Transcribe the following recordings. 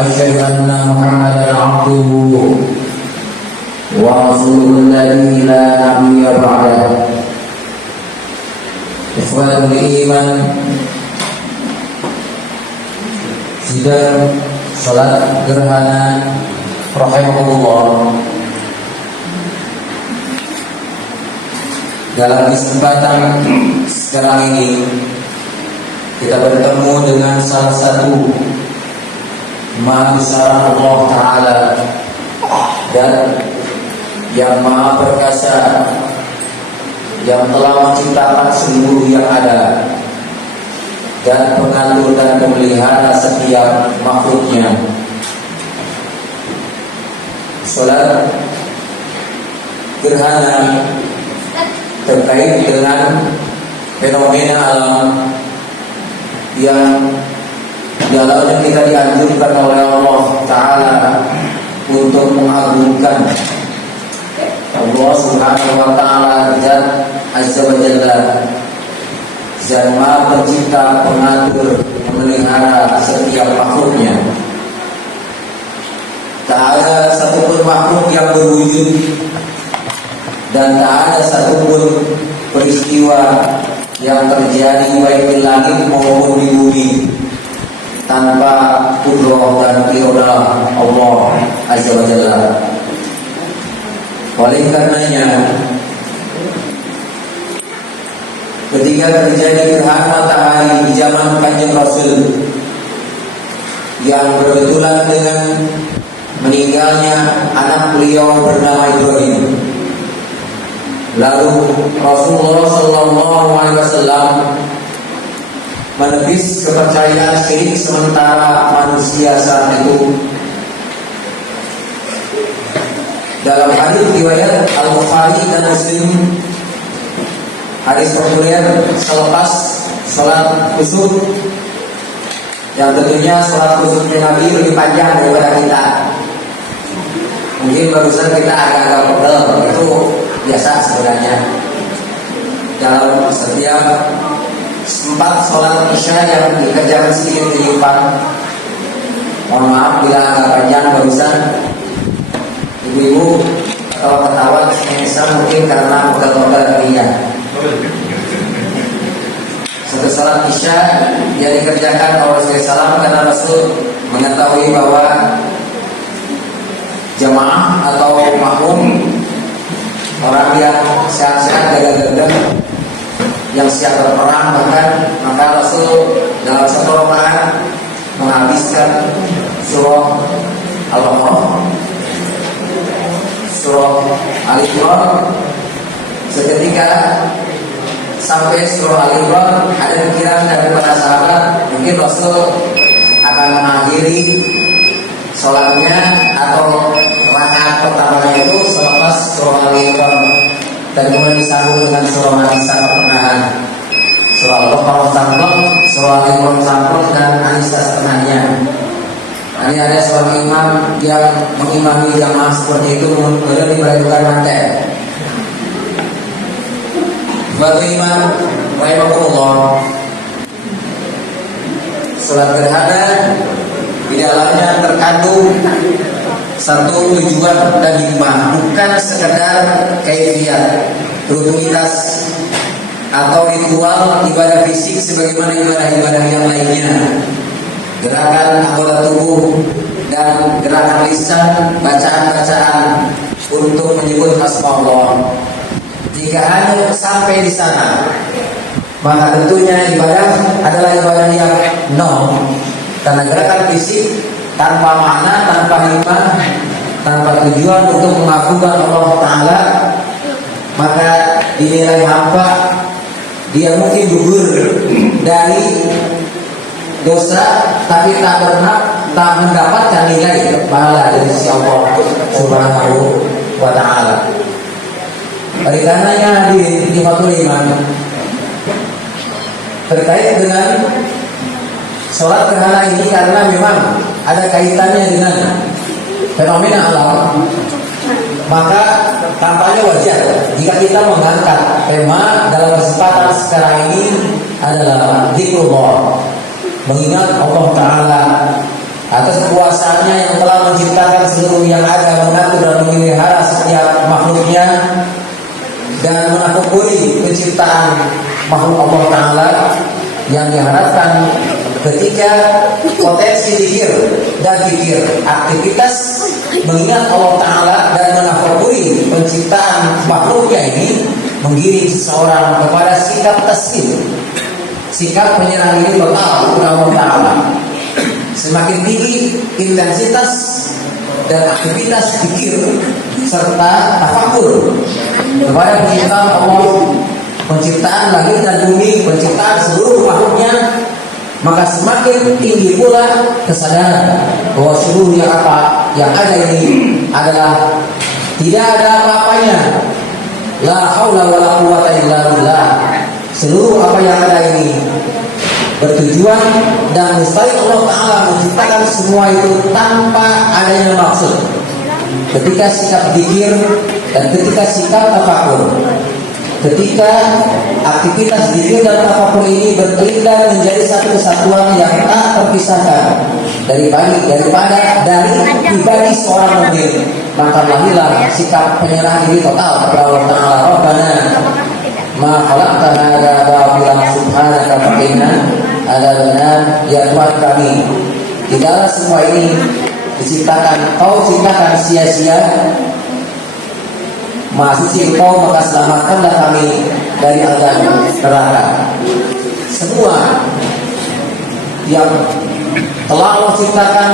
وأشهد أن محمدا عبده ورسوله الذي لا نبي بعده. Ikhwatul iman, sidang salat gerhana rahimahullah. Dalam kesempatan sekarang ini kita bertemu dengan salah satu Maha Besar Allah Ta'ala dan yang Maha Perkasa, yang telah menciptakan seluruh yang ada dan pengatur dan memelihara setiap makhluknya. Salat gerhana terkait dengan fenomena alam yang dalamnya kita dianjurkan oleh Allah Ta'ala untuk mengagungkan Allah Subhanahu wa Ta'ala dan Azza wa Jalla, Zat Maha Pencipta, pengatur, memelihara setiap makhluknya. Tak ada satupun makhluk yang berwujud dan tak ada satupun peristiwa yang terjadi baik di langit maupun di bumi tanpa qudrah dan iradah Allah Azza wa Jalla. Oleh karenanya, ketika terjadi gerhana matahari di zaman Kanjeng Rasul yang berbetulan dengan meninggalnya anak beliau bernama Ibrahim, lalu Rasulullah SAW menepis kepercayaan syirik sementara manusia saat itu. Dalam hadis riwayat Al-Bukhari dan Muslim, hadis populer selepas salat kusuf, yang tentunya salat kusufnya Nabi lebih panjang daripada kita. Mungkin barusan kita agak-agak pegel, itu biasa sebenarnya. Dalam setiap 4 salat Isya yang dikerjakan sedikit lipat. Mohon maaf bila agak panjang barusan. Ibu-ibu kalau ketawa saya mungkin karena pegel-pegel kakinya. Satu salat Isya yang dikerjakan oleh Rasulullah karena Rasul mengetahui bahwa jamaah atau makmum, orang yang sehat-sehat gagah-gagah, yang siap berperang bahkan, maka Rasul dalam satu rakaat menghabiskan surah Al-Baqarah, surah Al-Imran seketika sampai surah Al-Imran. Ada pikiran dari para sahabat mungkin Rasul akan mengakhiri sholatnya atau rakaat pertamanya itu selepas surah Al-Imran dan kemudian disambung dengan surah An-Nisa pertengahan, surah Al-Baqarah sampai surah Al-Imran sampai dan An-Nisa setengahnya. Ini ada seorang imam yang mengimami jamaah seperti itu, kemudian diperhatikan mantel. Bagi imam rahimahullah, salat gerhana di dalamnya terkandung satu tujuan dan hikmah, bukan sekedar kaifiat, rutinitas atau ritual ibadah fisik sebagaimana ibadah-ibadah yang lainnya. Gerakan anggota tubuh dan gerakan lisan, bacaan-bacaan untuk menyebut asma Allah. Jika hanya sampai di sana, maka tentunya ibadah adalah ibadah yang nol, karena gerakan fisik tanpa makna, tanpa hikmah, tanpa tujuan untuk mengagungkan Allah Ta'ala, maka dinilai hampa. Dia mungkin gugur dari dosa, tapi tak mendapatkan nilai pahala dari sisi Allah Subhanahu wa Ta'ala. Oleh karenanya di Fathul Iman terkait dengan sholat gerhana ini, karena memang ada kaitannya dengan fenomena alam, maka tampaknya wajar jika kita mengangkat tema dalam kesempatan sekarang ini adalah zikrullah, mengingat Allah Ta'ala atas kuasanya yang telah menciptakan seluruh yang ada, mengatur dan memelihara setiap makhluknya, dan menakuburi penciptaan makhluk Allah Ta'ala yang diharapkan ketika potensi zikir dan zikir, aktivitas mengingat Allah Ta'ala dan menakuburi penciptaan makhluknya ini menggiring seseorang kepada sikap taslim, sikap penyerah diri total kepada Allah Ta'ala. Semakin tinggi intensitas dan aktivitas pikir serta tafakur kepada penciptaan Allah, penciptaan langit dan bumi, penciptaan seluruh makhluknya, maka semakin tinggi pula kesadaran bahwa seluruh yang ada ini adalah tidak ada apa-apanya. La haula wala quwwata illa billah. Seluruh apa yang ada ini bertujuan dan mustahil Allah Ta'ala menciptakan semua itu tanpa adanya maksud. Ketika sikap zikir dan ketika sikap tafakur, ketika aktivitas zikir dan tafakur ini berpindah menjadi satu kesatuan yang tak terpisahkan dari pribadi seorang mukmin, maka lahirlah sikap penyerahan diri total kepada Allah Ta'ala. Rabbana ma khalaqtana hadza batilan subhanaka faqina adzabannar. Ya Tuhan kami, tidaklah semua ini Kau ciptakan sia-sia. Maha suci Engkau, maka selamatkanlah kami dari azab neraka. Semua yang telah Allah ciptakan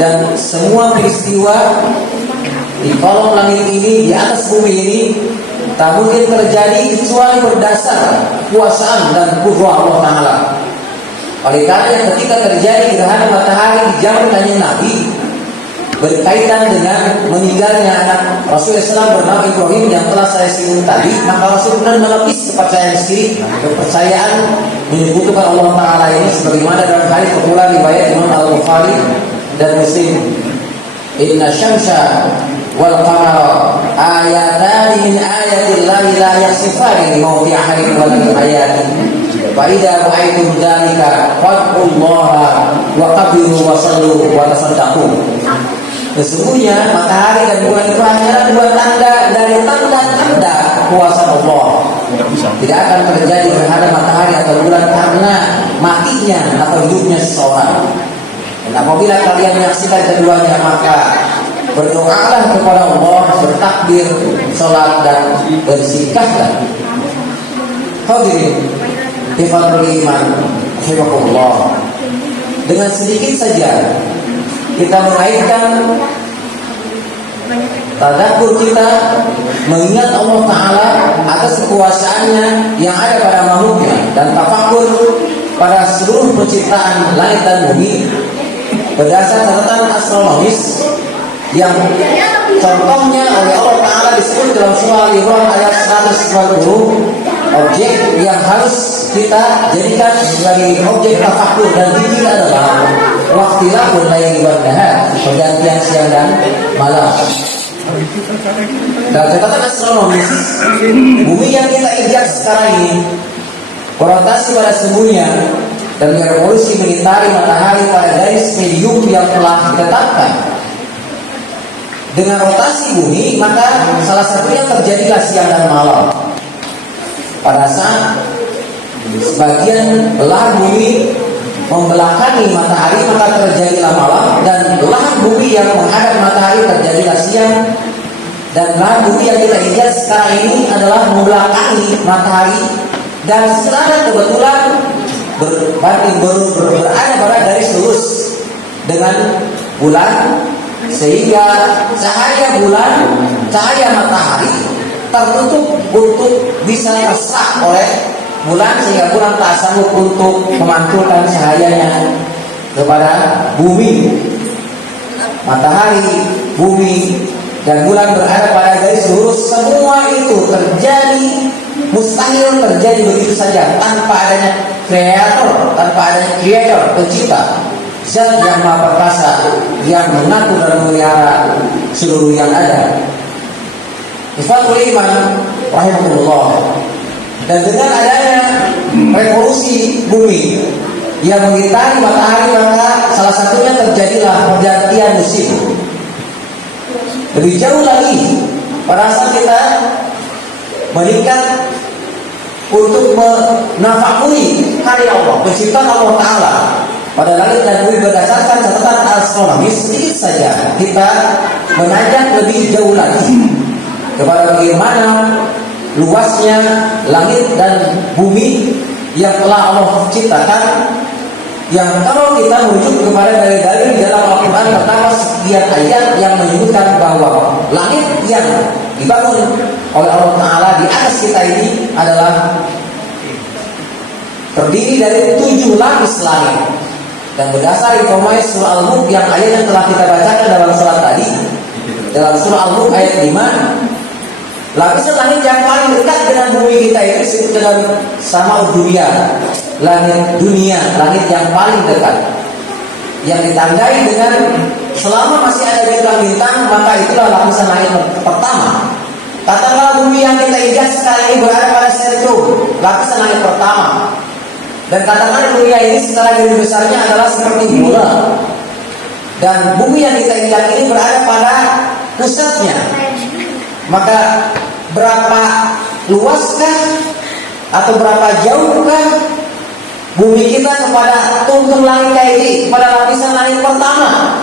dan semua peristiwa di kolom langit ini, di atas bumi ini, tak mungkin terjadi kecuali berdasar kuasaan dan kudrah Allah Ta'ala. Oleh karena ketika terjadi gerhana matahari di zaman Kanjeng Nabi berkaitan dengan meninggalnya anak Rasulullah SAW bernama Ibrahim yang telah saya singgung tadi, maka Rasulullah menepis kepercayaan syirik, kepercayaan menyebutkan Allah Ta'ala ini sebagaimana dalam hadis populer riwayat Imam Al-Bukhari dan Muslim. Inna syamsa wal qamara ayatan min ayatillahi la yakhsifani li mawti ahadin wa min ayatihi. Fa'idha ra'aytum dzalika fad'ullaha wa qabilu wa sallu wa tasaddaqu. Sesungguhnya matahari dan bulan itu hanyalah dua tanda dari tanda-tanda kuasa Allah. Tidak akan terjadi gerhana matahari atau bulan karena matinya atau hidupnya seseorang. Dan apabila kalian menyaksikan keduanya, maka berdoalah kepada Allah, bertakbir, sholat dan berzikirlah. Hadirin Tifadul iman, rahimahullah. Dengan sedikit saja kita mengaitkan tadabbur kita mengingat Allah Ta'ala atas kekuasaannya yang ada pada makhluknya, dan tafakur pada seluruh penciptaan langit dan bumi berdasar catatan astronomis yang contohnya oleh Allah Ta'ala disebut dalam surah Al-Imran ayat 190. Objek yang harus kita jadikan sebagai objek tafakur dan zikir adalah waqtilaful laili wan nahar, pergantian siang dan malam. Dalam catatan astronomis, bumi yang kita injak sekarang ini berotasi pada sembunyinya dan berevolusi mengitari matahari pada garis medium yang telah ditetapkan. Dengan rotasi bumi, maka salah satunya terjadilah siang dan malam. Pada saat sebagian belahan bumi membelakangi matahari, maka terjadilah malam, dan belahan bumi yang menghadap matahari terjadilah siang. Dan belahan bumi yang kita lihat sekarang ini adalah membelakangi matahari, dan secara kebetulan berada pada garis lurus dengan bulan, sehingga cahaya bulan, cahaya matahari tertutup untuk bisa terserap oleh bulan, sehingga bulan tak sanggup untuk memantulkan cahayanya kepada bumi. Matahari, bumi, dan bulan berada pada garis lurus. Semua itu terjadi, mustahil terjadi begitu saja tanpa adanya kreator, pencipta, zat yang maha perkasa yang mengatur dan memelihara seluruh yang ada. Ikhwatul iman, rahimahullah. Dan dengan adanya revolusi bumi, yang mengitari matahari, maka salah satunya terjadilah pergantian musim. Lebih jauh lagi, pada saat kita meningkat untuk menafakuri karya Allah, penciptaan Allah Ta'ala pada langit dan bumi berdasarkan catatan astronomi, sedikit saja kita menanjak lebih jauh lagi kepada bagaimana luasnya langit dan bumi yang telah Allah ciptakan, yang kalau kita merujuk kepada dalil-dalil di dalam Al-Quran, pertama sekian ayat yang menyebutkan bahwa langit yang dibangun oleh Allah Ta'ala di atas kita ini adalah terdiri dari 7 lapis langit. Dan berdasar informasi surah Al-Mulk yang ayat yang telah kita bacakan dalam surat tadi, dalam surah Al-Mulk ayat 5, lapisan langit yang paling dekat dengan bumi kita itu disebut dengan sama dunia, langit dunia, langit yang paling dekat, yang ditandai dengan selama masih ada bintang-bintang, maka itulah lapisan langit pertama. Katakanlah bumi yang kita injak sekarang ini berada pada sentrum, lapisan langit pertama. Dan katakanlah dunia ini secara garis besarnya adalah seperti bola, dan bumi yang kita injak ini berada pada pusatnya. Maka berapa luaskah atau berapa jauhkah bumi kita kepada tungtung langit kayak ini, pada lapisan langit pertama?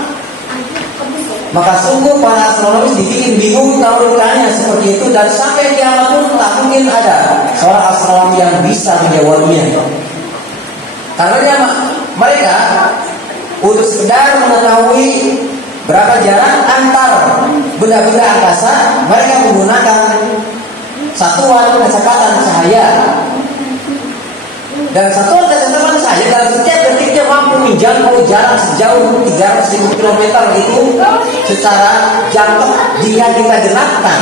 Maka sungguh para astronomis dibikin bingung kalau ditanya seperti itu, dan sampai kiamat pun tak mungkin ada seorang astronom yang bisa menjawabnya. Karena mereka untuk sekedar mengetahui berapa jarak antar benda-benda angkasa, mereka menggunakan satuan kecepatan cahaya. Dan satuan kecepatan cahaya dalam setiap detiknya mampu menjangkau jarak sejauh 300.000 km itu secara jangkau jika kita genapkan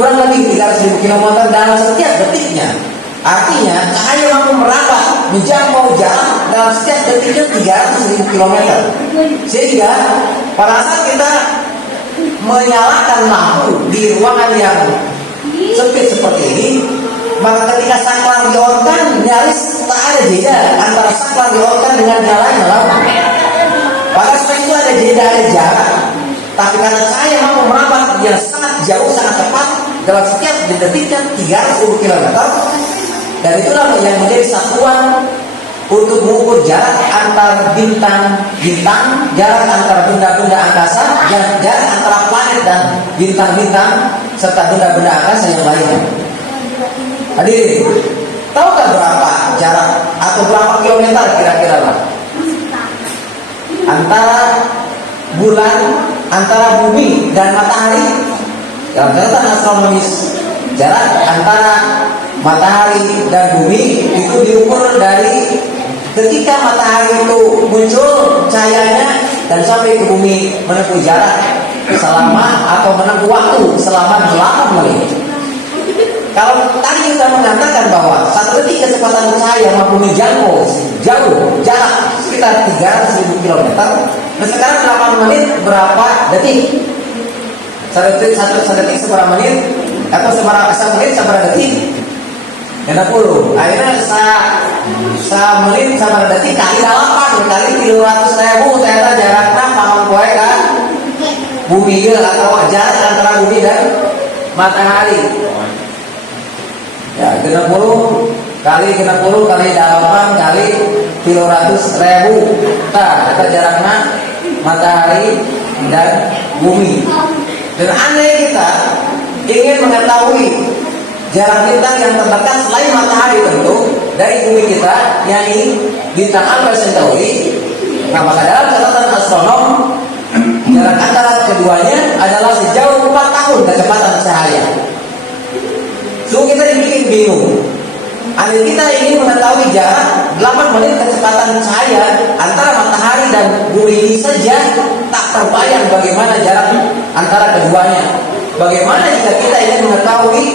kurang lebih 300.000 km dalam setiap detiknya. Artinya cahaya mampu merambat menjangkau jarak dalam setiap detiknya 300.000 km. Sehingga pada saat kita menyalakan lampu di ruangan yang sempit seperti ini, maka ketika saklar diorkan, nyaris tak ada jeda antara saklar diorkan dengan nyalanya lampu. Pada saat itu ada jeda, ada jarak. Tapi karena cahaya mampu merambat yang sangat jauh, sangat cepat dalam setiap detiknya 300.000 km. Dan itulah yang menjadi satuan untuk mengukur jarak antar bintang-bintang, jarak antara benda-benda angkasa, dan jarak antara planet dan bintang-bintang serta benda-benda angkasa yang lainnya. Hadirin, tahukah berapa jarak atau berapa kilometer kira-kira antara bulan, antara bumi dan matahari? Dalam catatan astronomis, jarak antara matahari dan bumi itu diukur dari ketika matahari itu muncul cahayanya dan sampai ke bumi menempuh jarak selama atau menempuh waktu selama 8 menit. Kalau tadi kita mengatakan bahwa satu detik kecepatan cahaya mampu menjangkau jauh jarak sekitar 300.000 km, nah sekarang 8 menit berapa detik? Satu detik seberapa menit? Atau satu menit seberapa detik? 60. Akhirnya sa menit sama detik kali 8 kali 300.000 ternyata jaraknya pamang poe kan bumi atau jarak antara bumi dan matahari. Ya, 60 kali 8 kali 300.000. Nah, itu jaraknya matahari dan bumi. Dan aneh kita ingin mengetahui jarak bintang yang terdekat selain matahari tentu dari bumi kita, yakni bintang Alpha Centauri. Nah, maka dalam catatan astronom jarak antara keduanya adalah sejauh 4 tahun kecepatan cahaya. So kita dibikin bingung. Andai kita ingin mengetahui jarak 8 menit kecepatan cahaya antara matahari dan bumi ini saja tak terbayang bagaimana jarak antara keduanya. Bagaimana jika kita ingin mengetahui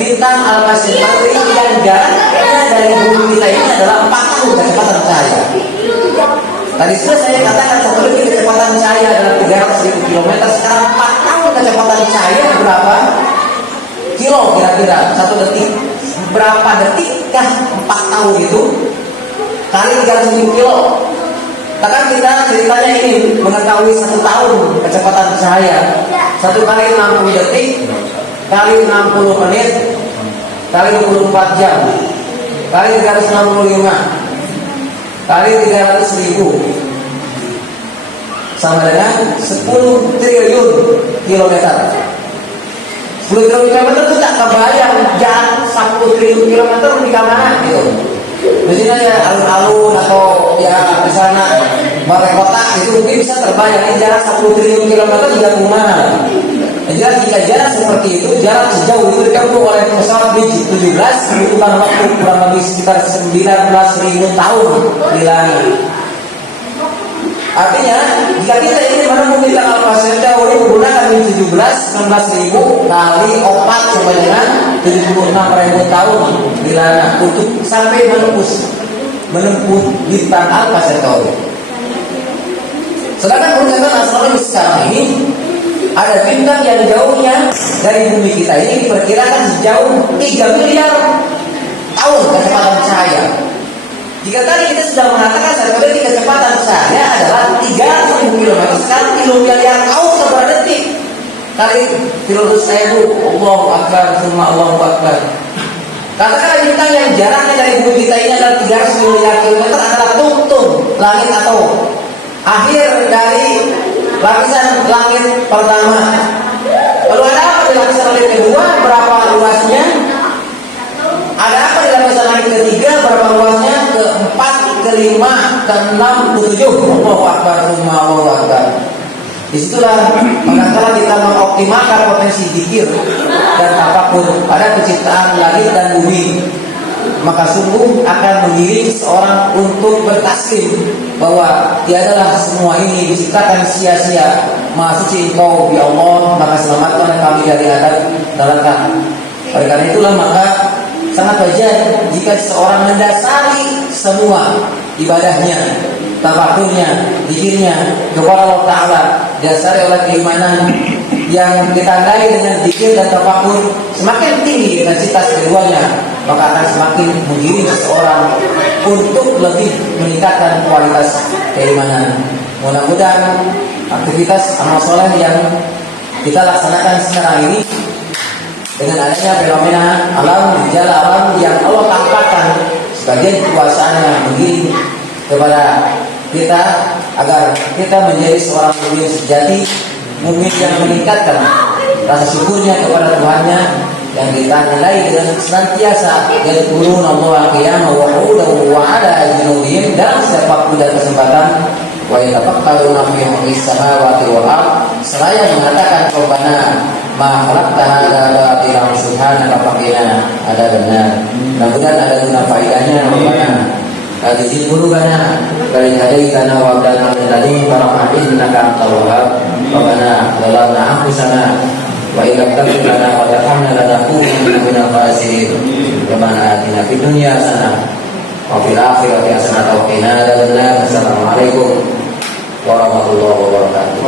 bintang Alpha Centauri yang jaraknya dari bumi kita ini adalah 4 tahun kecepatan cahaya. Tadi sudah saya katakan satu detik kecepatan cahaya adalah 300.000 km. Sekarang 4 tahun kecepatan cahaya berapa kilo kira-kira satu detik? Berapa detikkah 4 tahun itu? kali 300 kilo. Bahkan kita ceritanya ini mengetahui 1 tahun kecepatan cahaya. 1 kali 60 detik kali 60 menit kali 24 jam kali 365 kali 300.000 sama dengan 10 triliun kilometer. 10 triliun kilometer itu tak kebayang jarak 10 triliun kilometer di mana gitu. Biasanya ya alun-alun atau ya di sana balai kota itu mungkin bisa terbayang jarak 10 triliun kilometer tidak kumaha. Jadi jika jarak seperti itu, jarak sejauh itu ditempuh oleh pesawat B-17 membutuhkan waktu kurang lebih sekitar 19.000 tahun di langit. Artinya, jika kita ingin menempuh bintang Alpha Centauri menggunakan B-17 19.000 kali 4 sama dengan 76.000 tahun di langit untuk sampai menempuh bintang Alpha Centauri. Sedangkan perjalanan astronomi sekarang ini ada bintang yang jauhnya dari bumi kita ini diperkirakan sejauh 3 miliar tahun kecepatan cahaya. Jika tadi kita sudah mengatakan satu kecepatan cahaya adalah 300.000 km, sekarang 3 miliar tahun per detik kali 300.000. Allahu Akbar, semua Allahu Akbar. Katakanlah bintang yang jaraknya dari bumi kita ini adalah 300 miliar kilometer adalah tung langit atau akhir dari lapisan langit pertama. Lalu ada apa di lapisan langit kedua? Berapa luasnya? Ada apa di lapisan langit ketiga? Berapa luasnya? Keempat, kelima, keenam, ketujuh. Allahu Akbar, Allahu Akbar. Disitulah manakala kita mengoptimalkan potensi zikir dan apapun pada penciptaan langit dan bumi, maka sungguh akan mengiring seorang untuk bertaslim bahwa tiadalah semua ini diciptakan sia-sia. Maha suci Engkau ya Allah, maka selamatkan kami dari adab neraka. Oleh karena itulah maka sangat wajar jika seorang mendasari semua ibadahnya, tafakurnya, zikirnya kepada Allah Ta'ala dasari oleh keimanan yang ditandai dengan zikir dan tafakur. Semakin tinggi intensitas keduanya, maka akan semakin menggiring seseorang untuk lebih meningkatkan kualitas keimanan. Mudah-mudahan aktivitas amal soleh yang kita laksanakan sekarang ini dengan adanya fenomena alam, gejala alam yang Allah tampakkan sebagai kekuasaannya menggiring kepada kita agar kita menjadi seorang mukmin sejati, mukmin yang meningkatkan rasa syukurnya kepada Tuhannya yang kita nilai dengan senantiasa yadkurun Allah qiyamah wa qu'udan wa 'ala junubihim dalam setiap waktu dan kesempatan wa yatafakkaruna fi khalqis samawati wal ard seraya mengatakan Rabbana ma khalaqta hadza batilan subhanaka faqina adzabannar. Mudah-mudahan ada guna faedahnya. Rabbana Hadizin qulubana bal hadaitana wa lana min ladunka rahmatan innaka antal wahhab. Rabbana zalamna anfusana wa illam taghfir lana wa tarhamna lanakunanna minal khasirin. Rabbana atina fid dunya hasanah wa fil akhirati hasanah wa qina adzabannar. Assalamualaikum warahmatullahi wabarakatuh.